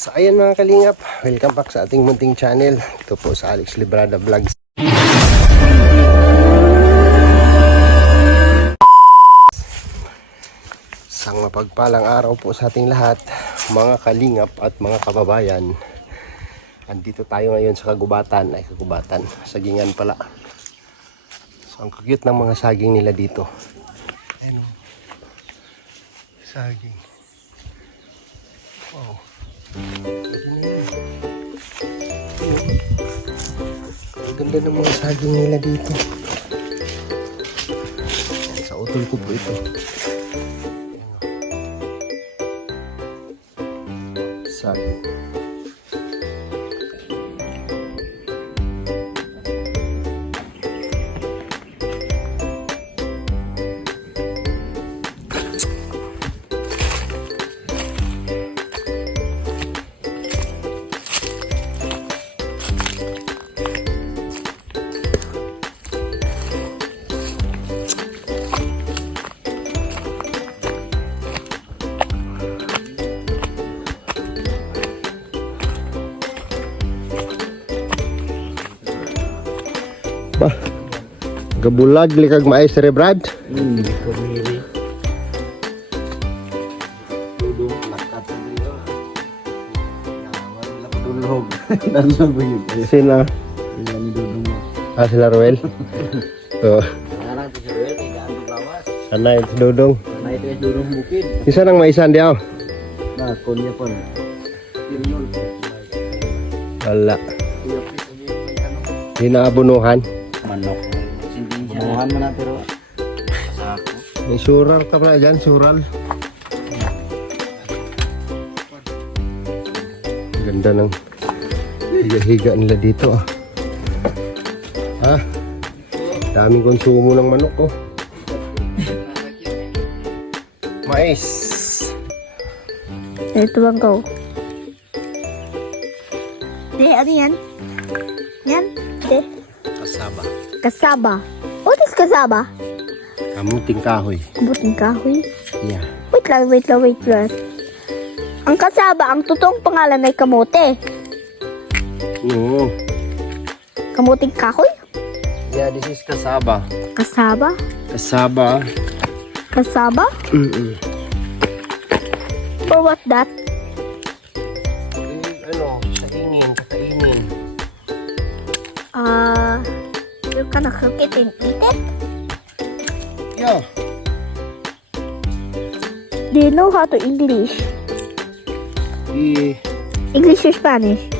So ayan mga kalingap, welcome back sa ating munting channel. Ito po sa Alex Librada Vlogs. Isang mapagpalang araw po sa ating lahat, mga kalingap at mga kababayan. Andito tayo ngayon sa kagubatan, sagingan pala. So ang cute ng mga saging nila dito. Ayun, saging. Wow. Ang ganda ng mga saging nila dito. Sa utol ko po ito. Saging. Bah, gabulag likag maay sa Brad. Pumili. Dudong lakat dito. Wala pa dulog. Dansang ba yun? Sila. Sila ni Dudong. Sila Ruel. Oh, Narang si Ruel, kaya gaano bawas. sana ito dudong. Sana ito yung Dudong bukid. Isa nang maisan diaw. Nah, konya pun. Tirnol. Wala. Di na abunuhan. Manok. Bunuhan mo na pero sako. May sural ka pala dyan, sural. Ganda ng higa-higa nila dito ah. Ha? Daming konsumo ng manok oh. Mais. Ito bang go? Ano yan? Yan? Kasaba. Kasaba. What is kasaba? Kamuting kahoy. Kabuting kahoy. Yeah. Wait lang. Ang kasaba, ang totoong pangalan ay kamote. No. Kamuting kahoy? Yeah, this is kasaba. Kasaba? Kasaba. Kasaba? For what that? Ano, kakainin. You gonna cook it and eat it? Yeah. Do you know how to English? English or Spanish?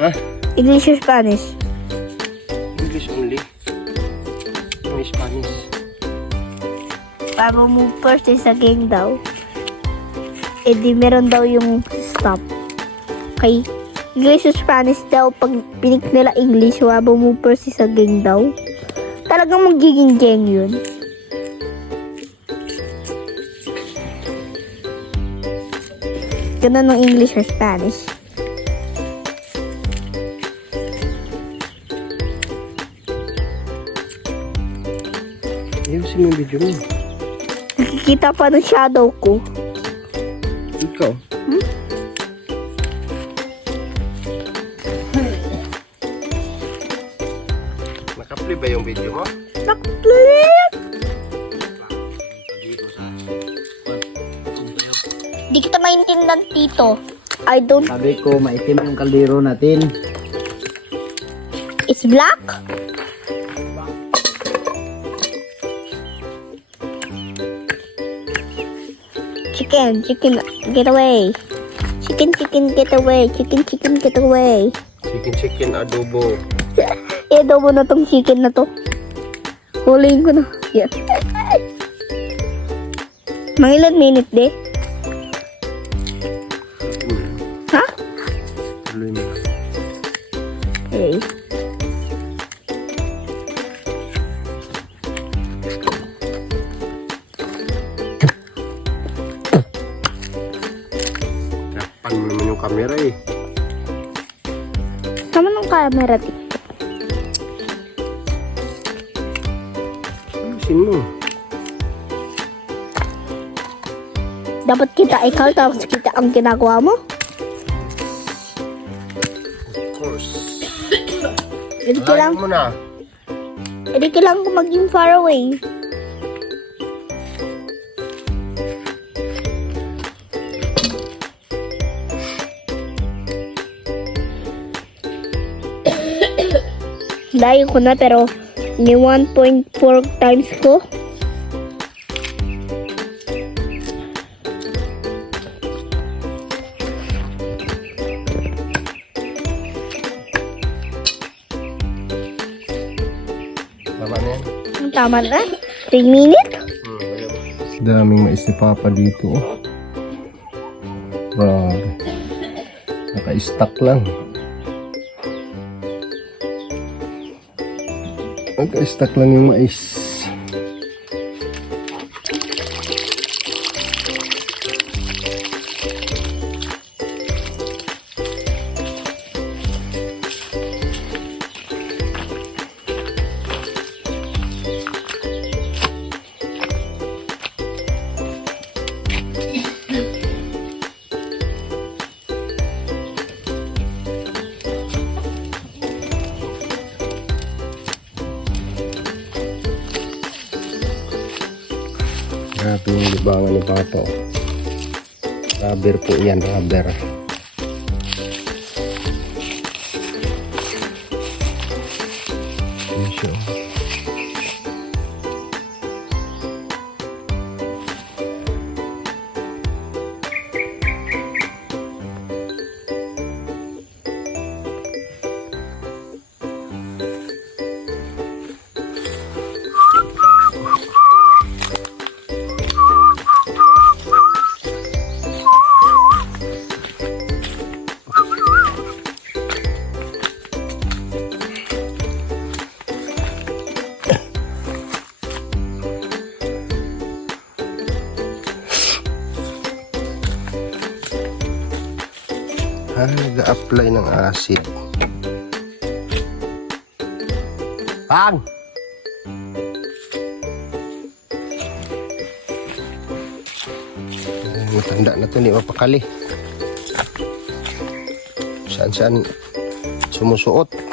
Huh? English or Spanish? English only. No Spanish. Para mo first is saging daw. Eh di meron daw yung stop. Okay? English or Spanish daw. Pag pinik nila English, wabo mo first is saging daw. Talagang magiging geng yun. Ganun ng English or Spanish. Ayusin mo yung video mo. Nakikita pa ng shadow ko. Ikaw? Naka-play ba yung video mo? Nakaplit! Di kita maintindihan, Tito. I don't... Sabi ko, maitim yung kaldero natin. It's black? Chicken, get away. Chicken, get away. Chicken, get away. Chicken adobo. I-adobo na tong chicken na to. Huliin ko na. Yeah. Mga ilan minute, de? Ha? Tuloy mo. Okay. Tapan mo naman yung camera eh. Sama ng camera, Tito. Ayusin mo. Dapat kita ikaw, tapos kita ang ginagawa mo. Of course. Hindi Layo kailangan, mo na. hindi kailangan ko maging far away. Layo ko na pero ni 1.4 times ko. Tama na yan. Ang tama na. 3 minutes. Daming mais ni Papa dito. Oh. Grabe. Naka-stack lang. Naka-stack lang yung mais. Grabe yung libangan ni Papa. Oh. Rubber po yan, rubber. Yan siya. Nag-a-apply ng acid. Pang! Matanda na to, hindi mapakali. Saan-saan sumusuot.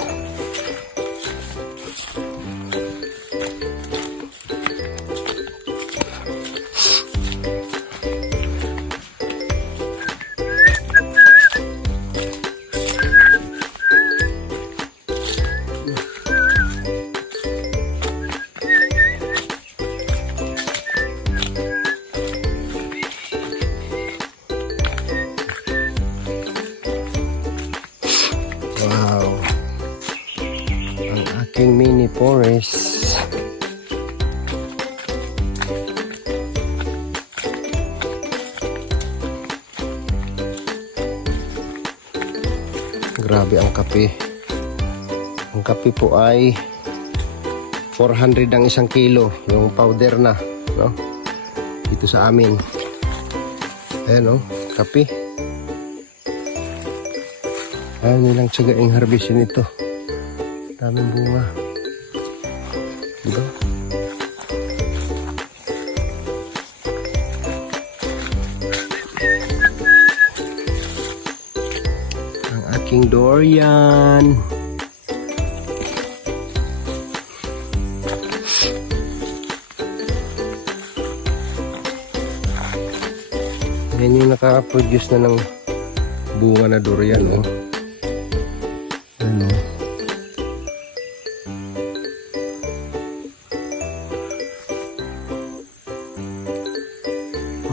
Wow. Ang aking mini forest. Grabe ang kape. Ang kape po ay 400 ang isang kilo. Yung powder na. No? Dito sa amin. Ayan o. Kape. Ayaw nilang tsagaing harvestin ito. Daming bunga. Diba? Ang aking durian. Yan yung nakaproduce na ng bunga na durian. Oh. Ano?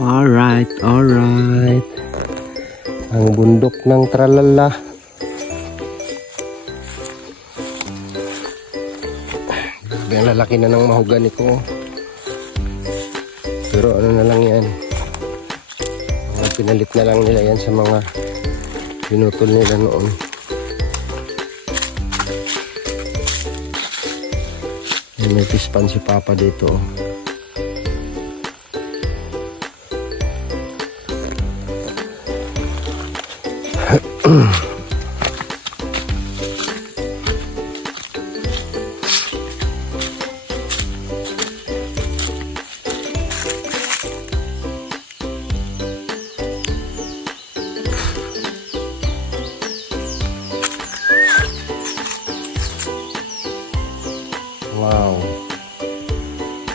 Alright, alright. Ang bundok ng tralala. Grabe ang lalaki na ng mahogani ko. Pero ano na lang yan. Mga pinalit na lang nila yan sa mga pinutol nila noon. May pispan si Papa dito.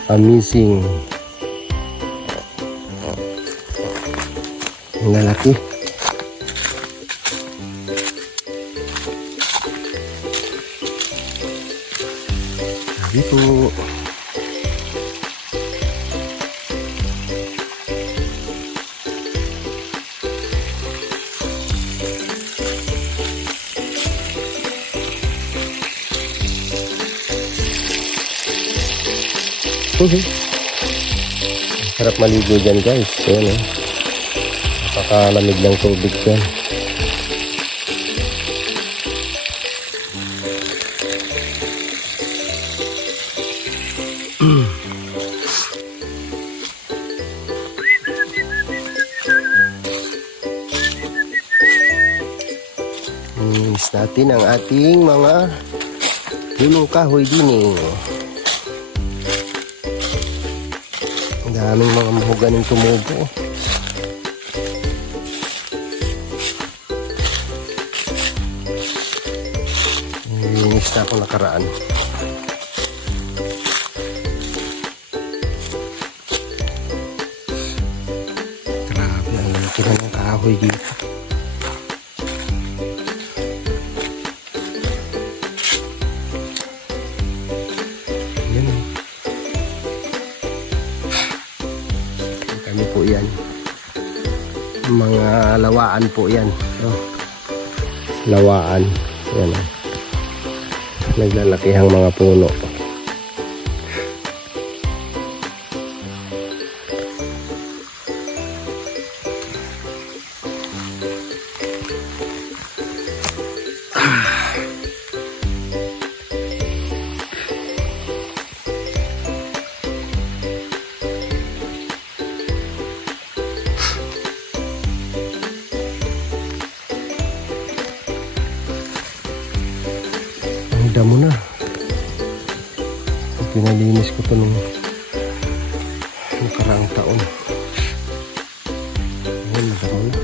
Amazing. Ang lalaki. Dito. Sarap maligo dyan guys. Ayan eh. Napakalamig ng tubig dyan. Miss natin ang ating mga punong kahoy din eh. Ang daming mga mahuganing tumubo. Linis na ako nakaraan. Grabe, ang lalaki na ng kahoy dito. Yan. Kami po yan. Mga lawaan po yan. So, lawaan. Yan. Naglalakihang mga puno. Ang damo na. Pinalinis ko pa nung nakaraang taon. Ayan, madamo na.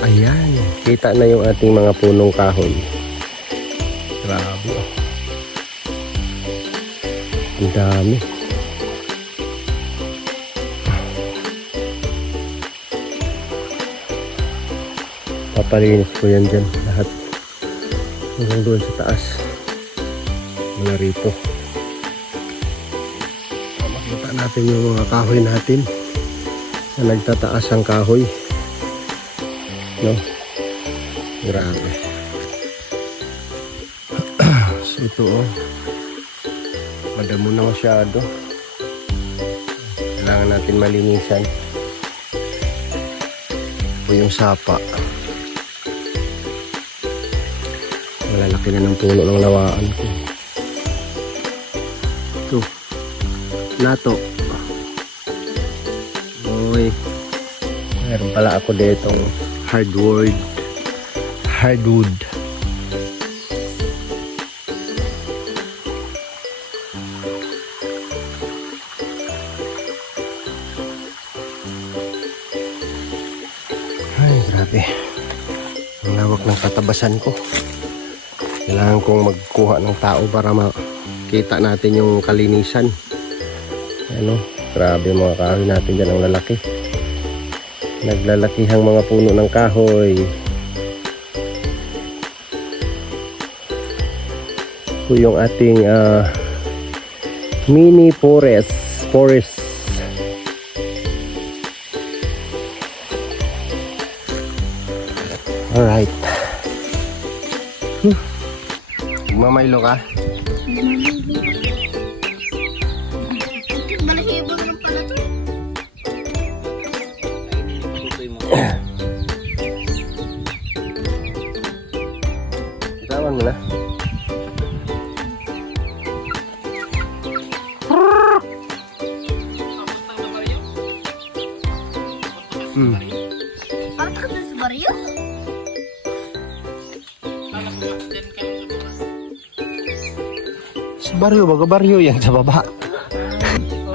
Ayan, kita na yung ating mga punong kahoy. Grabe. Ang dami. Papalinis ko yan dyan lahat. Hanggang doon sa taas. Wala rito. Makita natin yung mga kahoy natin. Na nagtataas ang kahoy. No? Grabe. So ito oh. Madamo na masyado. Kailangan natin malinisan. Ito yung sapa. Malalaki na ng puno ng lawaan ko. Ito. Lato. Uy. Meron pala ako ditong hardwood. Ay, grabe. Ang lawak ng katabasan ko. Kailangan kong magkuha ng tao para makita natin yung kalinisan. Ano? Grabe mga kahoy natin dyan ang lalaki. Naglalakihang mga puno ng kahoy. Ito yung ating mini forest. Alright. Magmamaylo ka? Malahibon lang pala to. Parang takot sa baryo. Sa baryo, baga baryo yan sa baba.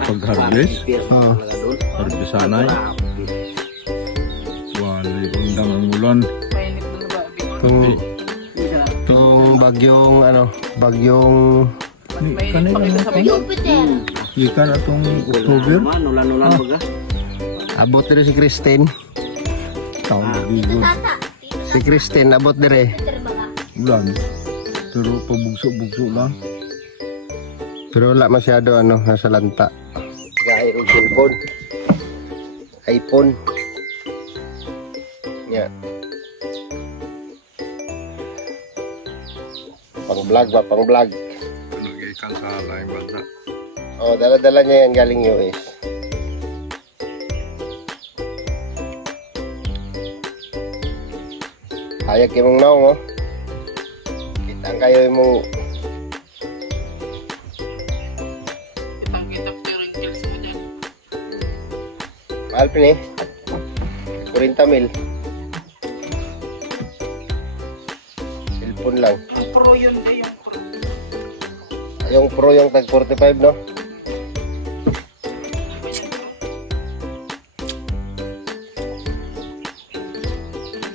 Pag-harvest, Oo. harvest sanay. Walay undang ang ulan. Itong bagyong, bagyong Kanina Jupiter. Ikan atong October. Ulan-ulan baga. abot dire si Christine. Taon na bigod. Tata. Si Christine, abot dire. Jupiter ba? Ulan. Pero pabugso-bugso lang. Pero wala masyado, nasa lanta. Gaya ng cellphone. iPhone. Yan. Pang-vlog ba? Pang-vlog. Nag-ikan sa laing bansa. Oh, dala-dala niya yan galing US. Hayag kayo mong naong, oh. Kita kayo mong mahal pin eh. 40 mil. Cellphone lang. Yung pro yun ba yung pro? Yung pro yung tag 45, no?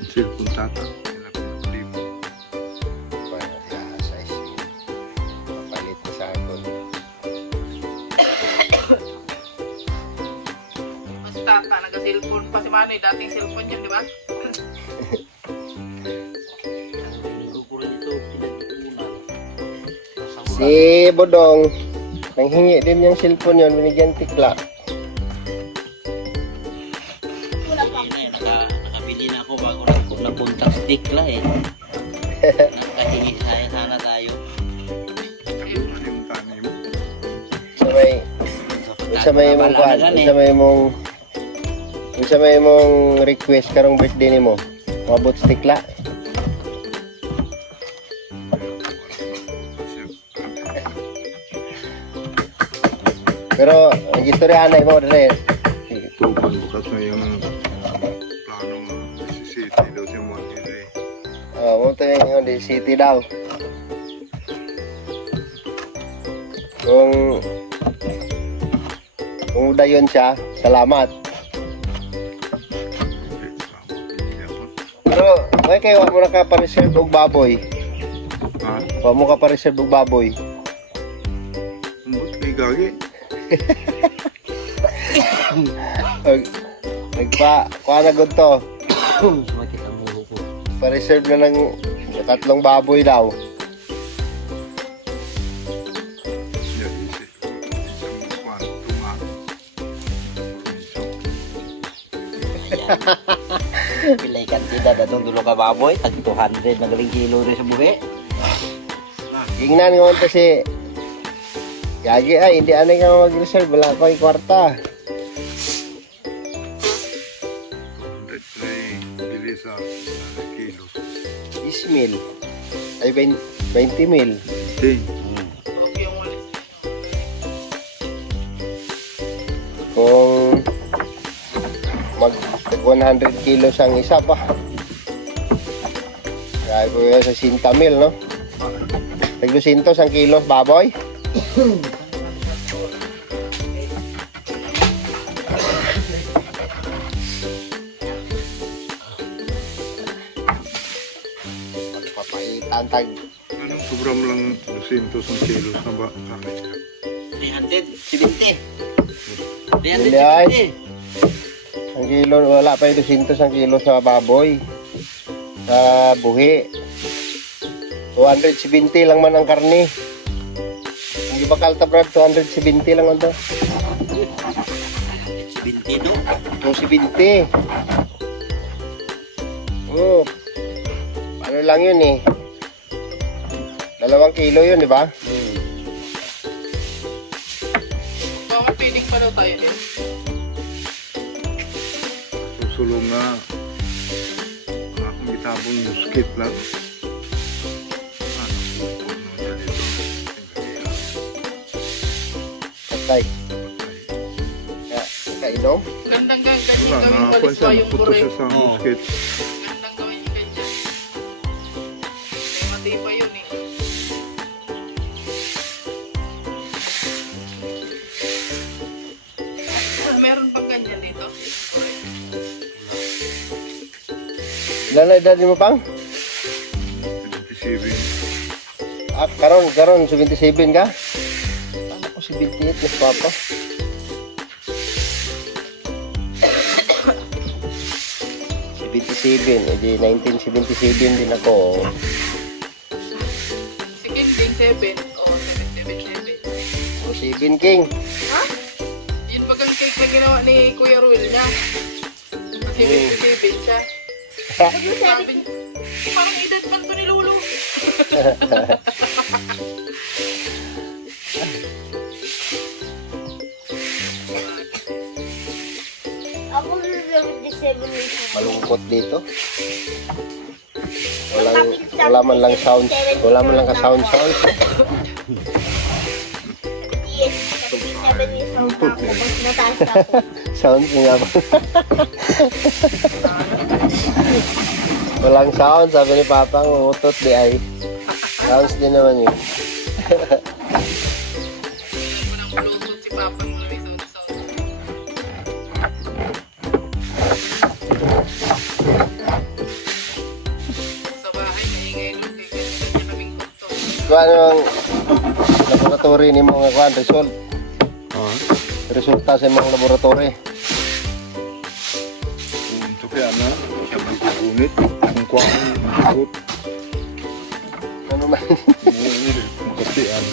Cellphone tata. Bueno, size. Papalit na sa akin. Mas tata, nag-cellphone pa si Manoy. Dating cellphone yun, di ba? Si Bodong, nanghingi din yung cellphone yun, binigyan tikla. Nakabili na ako bago napunta sa Tikla eh. Nakahingi sana tayo. Yung tanim. Sa may mong request karong birthday nimo. Mabot sa tikla. Pero nag-istorya anay mo dire. Tupan bukas na yung plano nga si City daw siya mo nila eh. Mo tayo yung di city daw. Kung dayon siya, salamat. Pero may kayo mo na ka pa-reserve og baboy. Ha? Wa mo ka pa-reserve og baboy. Umbot may gagi. Kuha na gud to. Makita mo ko. Pa-reserve na ng 3 baboy daw. Yan isip. Isang kwan. Tunga. Pilay kantidad atong dulo ka baboy, tag 200 na galing kilo rin sa buhi. Ingnan ngon to si Gagi ay hindi anay ka mag-reserve wala ko yung kwarta. 200 na bili sa kilo. Ismil ay 20 mil. Okay. Okay yung walis. Kung mag 100 kilos ang isa pa. Kaya ko yun sa 50 mil, no? Tag 200 ang kilo baboy. Papaitan tag Anong sobra mo lang 200 ang kilos na ba? Kami niya. 370. Bili ay. Ang kilo, wala pa yung 200 ang kilo sa baboy. Sa buhi. 270 lang man ang karne. Hindi ba kalta brad, 270 lang ang to. 20 do. 270. Oh. Ano lang yun eh. 2 kilo yun, di ba? Baka feeding pa daw tayo eh. Susulong nga. Akong bitabong muskit lang. Patay. Painom? Gandang ganyan Wala, gawin nakakuha kaliswa siya, yung naputo bure. siya sa musket. Gandang gawin yung ganyan. Kaya matibay yun eh. Meron pang ganyan dito. Ilan na edad mo pang? 27. Ah, karon 77 ka? Ano ko 78 mas papa? Edi 1977 din ako. Si King Ding 7. Oo, 777. O 7 King. Yun bagang cake na ginawa ni Kuya Ruel niya. Kasi 57 siya. Sabi niya, parang edad man to ni Lolo. Ako na 77 years old. Malungkot dito. Wala man lang sound. Wala man lang ka sound. Yes, 77 years old na ako. Mas mataas ako. Sound nga ba? Walang sound, sabi ni Papa, umutot di ay. Sounds din naman yun. Mo nang Bluetooth si Papa mo na may sound. Sa bahay, maingay nun. Kaya ganyan kaming kurto. Kuha ang laboratory ni mo nga kuha, result. Ah, Resulta sa mga laboratory. ito kaya na, siya magkukunit. Kung kuha ang ikot, Ano man? makasian.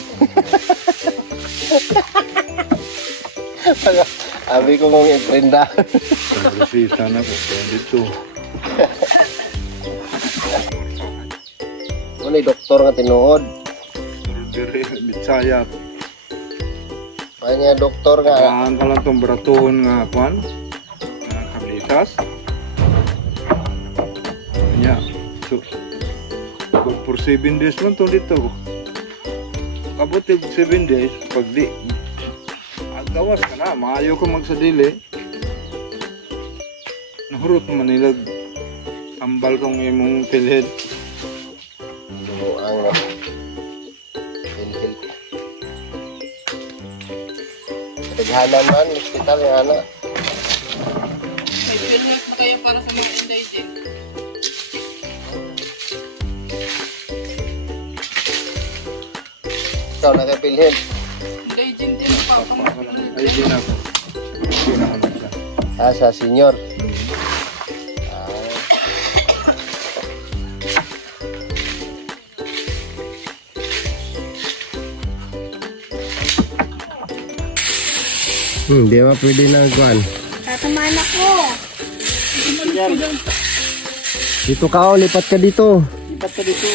Sabi ko kung iprinda. Ang resita na ko, kaya dito. Ano doktor nga tinuod. Pero dire, bitsayat. Kanya doktor nga. Kailangan ka lang itong baratuhon nga, kwan, nga kablitas. Kanya, so, good for 7 days man to dito. Kabuti 7 days, pag di, agawas ka na, maayo ka magsadili. Nahurot naman nila, ambal kong imong pilhead. Ang pinhil. Taghanan man, hospital nga na. May pinhat na kaya para sa mga indigent. Ikaw na kay pilhin. Indigent din ang Papa mo. Ay, di na ako. Di na ako siya. Ah, sa senior. Di ba pwede na kuan? Tatamaan ako. Dito ka, lipat ka dito. Lipat ka dito.